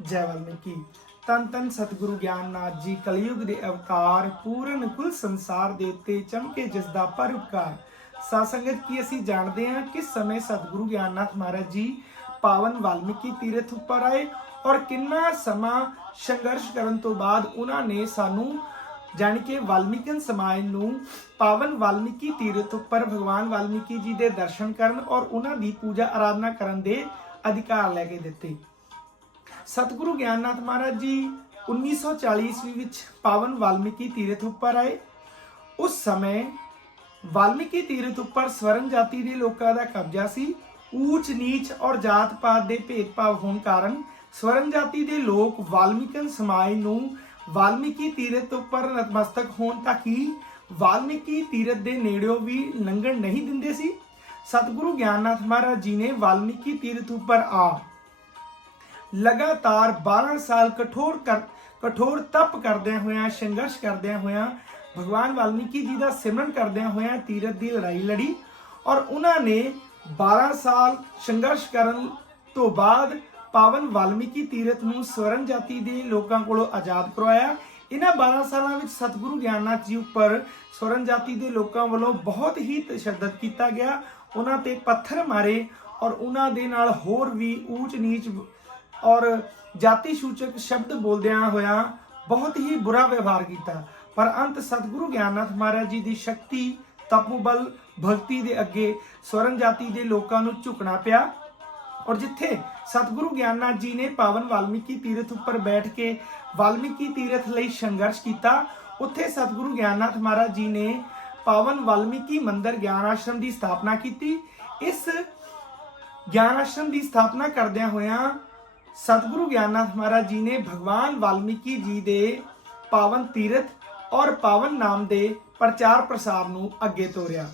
ਜੈ ਵਾਲਮੀਕੀ। ਤਨ ਤਨ ਸਤਿਗੁਰੂ ਗਿਆਨਨਾਥ ਜੀ, ਕਲਯੁਗ ਦੇ ਅਵਤਾਰ, ਪੂਰਨ ਕੁਲ ਸੰਸਾਰ ਦੇ ਉੱਤੇ ਚਮਕੇ ਜਿਸ ਦਾ ਪਰਉਪਕਾਰ। ਸਾਧ ਕੀ ਅਸੀਂ ਜਾਣਦੇ ਹਾਂ ਕਿ ਸਮੇਂ ਸਤਿਗੁਰੂ ਗਿਆਨਨਾਥ ਮਹਾਰਾਜ ਜੀ ਪਾਵਨ ਵਾਲਮੀਕੀ ਤੀਰਥ ਉੱਪਰ ਆਏ ਔਰ ਕਿੰਨਾ ਸਮਾਂ ਸੰਘਰਸ਼ ਕਰਨ ਤੋਂ ਬਾਅਦ ਉਹਨਾਂ ਨੇ ਸਾਨੂੰ ਜਾਣੀ ਕਿ ਵਾਲਮੀਕਨ ਸਮਾਜ ਨੂੰ ਪਾਵਨ ਵਾਲਮੀਕੀ ਤੀਰਥ ਉੱਪਰ ਭਗਵਾਨ ਵਾਲਮੀਕੀ ਜੀ ਦੇ ਦਰਸ਼ਨ ਕਰਨ ਔਰ ਉਹਨਾਂ ਦੀ ਪੂਜਾ ਆਰਾਧਨਾ ਕਰਨ ਦੇ ਅਧਿਕਾਰ ਲੈ ਕੇ ਦਿੱਤੇ। ਸਤਿਗੁਰੂ ਗਿਆਨਨਾਥ ਮਹਾਰਾਜ ਜੀ 1940 ਈਸਵੀ ਵਿੱਚ ਪਾਵਨ ਵਾਲਮੀਕੀ ਤੀਰਥ ਉੱਪਰ ਆਏ। ਉਸ ਸਮੇਂ ਵਾਲਮੀਕੀ ਤੀਰਥ ਉੱਪਰ ਸਵਰਨ ਜਾਤੀ ਦੇ ਲੋਕਾਂ ਦਾ ਕਬਜ਼ਾ ਸੀ। ਊਚ, ਨੀਚ ਔਰ ਜਾਤ ਪਾਤ ਦੇ ਭੇਦਭਾਵ ਹੋਣ ਕਾਰਨ ਸਵਰਨ ਜਾਤੀ ਦੇ ਲੋਕ ਵਾਲਮੀਕਨ ਸਮਾਜ ਨੂੰ ਵਾਲਮੀਕੀ ਤੀਰਥ ਉੱਪਰ ਨਤਮਸਤਕ ਹੋਣ ਤੱਕ ਕਿ ਵਾਲਮੀਕੀ ਤੀਰਥ ਦੇ ਨੇੜਿਓਂ ਵੀ ਲੰਘਣ ਨਹੀਂ ਦਿੰਦੇ ਸੀ। ਸਤਿਗੁਰੂ ਗਿਆਨਨਾਥ ਮਹਾਰਾਜ ਜੀ ਨੇ ਵਾਲਮੀਕੀ ਤੀਰਥ ਉੱਪਰ ਆ ਲਗਾਤਾਰ 12 ਸਾਲ ਕਠੋਰ ਕਰ ਕਠੋਰ ਤਪ ਕਰਦਿਆਂ ਹੋਇਆਂ, ਸੰਘਰਸ਼ ਕਰਦਿਆਂ ਹੋਇਆਂ, ਭਗਵਾਨ ਵਾਲਮੀਕੀ ਜੀ ਦਾ ਸਿਮਰਨ ਕਰਦਿਆਂ ਹੋਇਆਂ ਤੀਰਥ ਦੀ ਲੜਾਈ ਲੜੀ ਔਰ ਉਹਨਾਂ ਨੇ 12 ਸਾਲ ਸੰਘਰਸ਼ ਕਰਨ ਤੋਂ ਬਾਅਦ ਪਾਵਨ ਵਾਲਮੀਕੀ ਤੀਰਥ ਨੂੰ ਸਵਰਨ ਜਾਤੀ ਦੇ ਲੋਕਾਂ ਕੋਲੋਂ ਆਜ਼ਾਦ ਕਰਵਾਇਆ। ਇਹਨਾਂ 12 ਸਾਲਾਂ ਵਿੱਚ ਸਤਿਗੁਰੂ ਗਿਆਨਨਾਥ ਜੀ ਉੱਪਰ ਸਵਰਨ ਜਾਤੀ ਦੇ ਲੋਕਾਂ ਵੱਲੋਂ ਬਹੁਤ ਹੀ ਤਸ਼ੱਦਦ ਕੀਤਾ ਗਿਆ। ਉਹਨਾਂ ਤੇ ਪੱਥਰ ਮਾਰੇ ਔਰ ਉਹਨਾਂ ਦੇ ਨਾਲ ਹੋਰ ਵੀ ਊਚ ਨੀਚ ਔਰ ਜਾਤੀ ਸੂਚਕ ਸ਼ਬਦ ਬੋਲਦਿਆਂ ਹੋਇਆਂ ਬਹੁਤ ਹੀ ਬੁਰਾ ਵਿਵਹਾਰ ਕੀਤਾ। ਪਰ ਅੰਤ ਸਤਿਗੁਰੂ ਗਿਆਨਨਾਥ ਮਹਾਰਾਜ ਜੀ ਦੀ ਸ਼ਕਤੀ ਤਪੋਬਲ ਭਗਤੀ ਦੇ ਅੱਗੇ ਸਵਰਨ ਜਾਤੀ ਦੇ ਲੋਕਾਂ ਨੂੰ ਝੁਕਣਾ ਪਿਆ ਔਰ ਜਿੱਥੇ ਸਤਿਗੁਰੂ ਗਿਆਨਨਾਥ ਜੀ ਨੇ ਪਾਵਨ ਵਾਲਮੀਕੀ ਤੀਰਥ ਉੱਪਰ ਬੈਠ ਕੇ ਵਾਲਮੀਕੀ ਤੀਰਥ ਲਈ ਸੰਘਰਸ਼ ਕੀਤਾ, ਉੱਥੇ ਸਤਿਗੁਰੂ ਗਿਆਨਨਾਥ ਮਹਾਰਾਜ ਜੀ ਨੇ ਪਾਵਨ ਵਾਲਮੀਕੀ ਮੰਦਰ ਗਿਆਨ ਆਸ਼ਰਮ ਦੀ ਸਥਾਪਨਾ ਕੀਤੀ। ਇਸ ਗਿਆਨ ਆਸ਼ਰਮ ਦੀ ਸਥਾਪਨਾ ਕਰਦਿਆਂ ਹੋਇਆਂ ਸਤਿਗੁਰੂ ਗਿਆਨਨਾਥ ਮਹਾਰਾਜ ਜੀ ਨੇ ਭਗਵਾਨ ਵਾਲਮੀਕੀ ਜੀ ਦੇ ਪਾਵਨ ਤੀਰਥ ਔਰ ਪਾਵਨ ਨਾਮ ਦੇ ਪ੍ਰਚਾਰ ਪ੍ਰਸਾਰ ਨੂੰ ਅੱਗੇ ਤੋਰਿਆ।